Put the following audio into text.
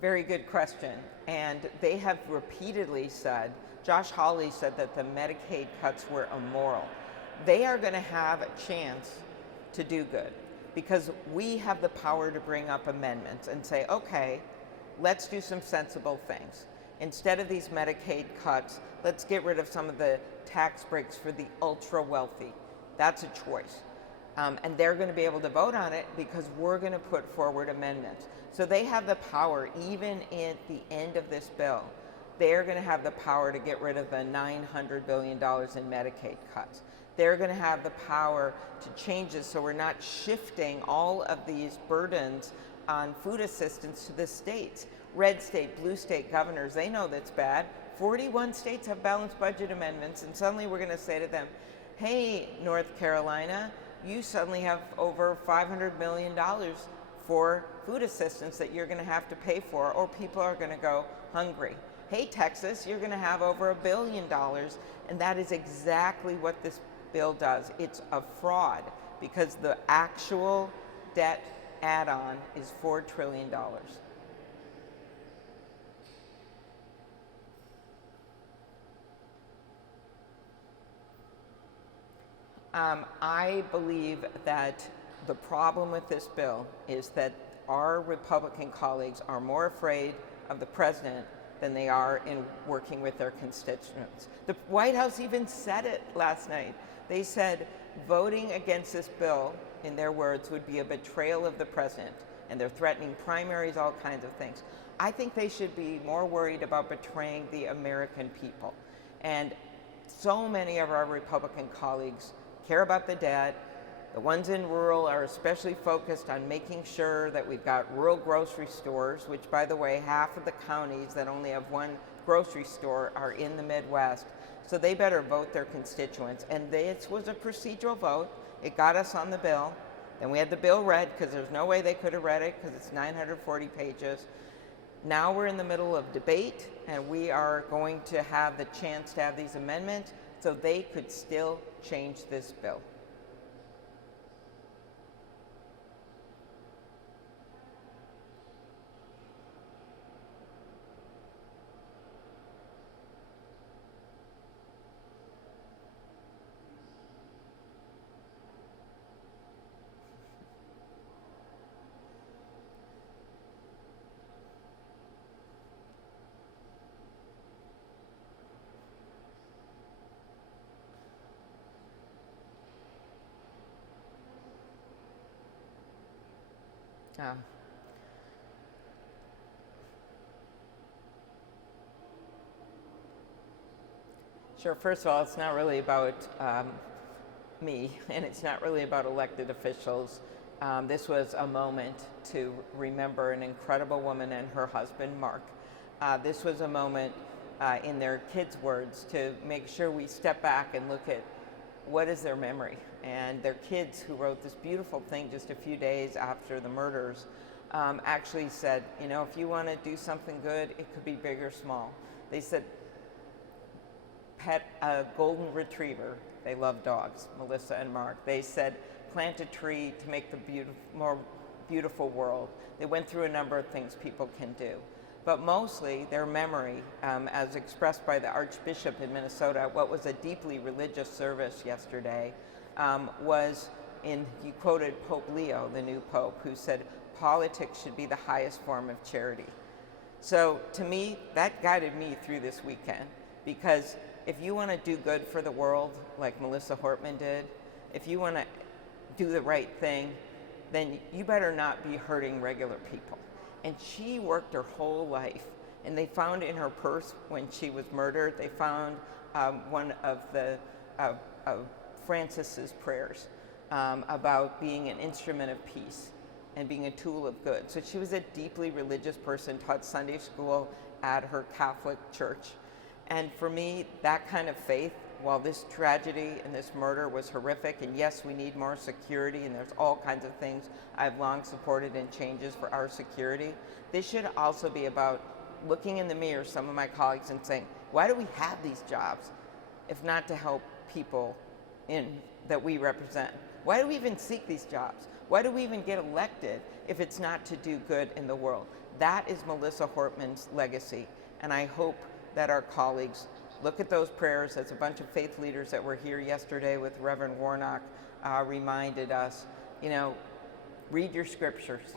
Very good question. And they have repeatedly said, Josh Hawley said that the Medicaid cuts were immoral. They are going to have a chance to do good because we have the power to bring up amendments and say, okay, let's do some sensible things. Instead of these Medicaid cuts, let's get rid of some of the tax breaks for the ultra wealthy. That's a choice. And they're going to be able to vote on it because we're going to put forward amendments. So they have the power, even at the end of this bill, they're going to have the power to get rid of the $900 billion in Medicaid cuts. They're going to have the power to change this so we're not shifting all of these burdens on food assistance to the states. Red state, blue state governors, they know that's bad. 41 states have balanced budget amendments, and suddenly we're going to say to them, hey, North Carolina, you suddenly have over $500 million for food assistance that you're going to have to pay for, or people are going to go hungry. Hey, Texas, you're going to have over $1 billion, and that is exactly what this bill does. It's a fraud because the actual debt add-on is $4 trillion. I believe that the problem with this bill is that our Republican colleagues are more afraid of the president than they are in working with their constituents. The White House even said it last night. They said voting against this bill, in their words, would be a betrayal of the president, and they're threatening primaries, all kinds of things. I think they should be more worried about betraying the American people. And so many of our Republican colleagues care about the debt. The ones in rural are especially focused on making sure that we've got rural grocery stores, which, by the way, half of the counties that only have one grocery store are in the Midwest. So they better vote their constituents. And this was a procedural vote. It got us on the bill. Then we had the bill read because there's no way they could have read it because it's 940 pages. Now we're in the middle of debate, and we are going to have the chance to have these amendments so they could still change this bill. Sure, first of all, it's not really about me, and it's not really about elected officials. This was a moment to remember an incredible woman and her husband, Mark. This was a moment, in their kids' words, to make sure we step back and look at what is their memory. And their kids, who wrote this beautiful thing just a few days after the murders, actually said, you know, if you want to do something good, it could be big or small. They said, pet a golden retriever. They love dogs, Melissa and Mark. They said, plant a tree to make the more beautiful world. They went through a number of things people can do. But mostly their memory, as expressed by the Archbishop in Minnesota, what was a deeply religious service yesterday, he quoted Pope Leo, the new Pope, who said, politics should be the highest form of charity. So to me, that guided me through this weekend, because if you want to do good for the world, like Melissa Hortman did, if you want to do the right thing, then you better not be hurting regular people. And she worked her whole life, and they found in her purse when she was murdered, they found one of Francis's prayers about being an instrument of peace and being a tool of good. So she was a deeply religious person, taught Sunday school at her Catholic church. And for me, that kind of faith, while this tragedy and this murder was horrific, and yes, we need more security, and there's all kinds of things I've long supported in changes for our security, this should also be about looking in the mirror, some of my colleagues, and saying, why do we have these jobs if not to help people that we represent? Why do we even seek these jobs? Why do we even get elected if it's not to do good in the world? That is Melissa Hortman's legacy, and I hope that our colleagues look at those prayers, as a bunch of faith leaders that were here yesterday with Reverend Warnock reminded us, read your scriptures.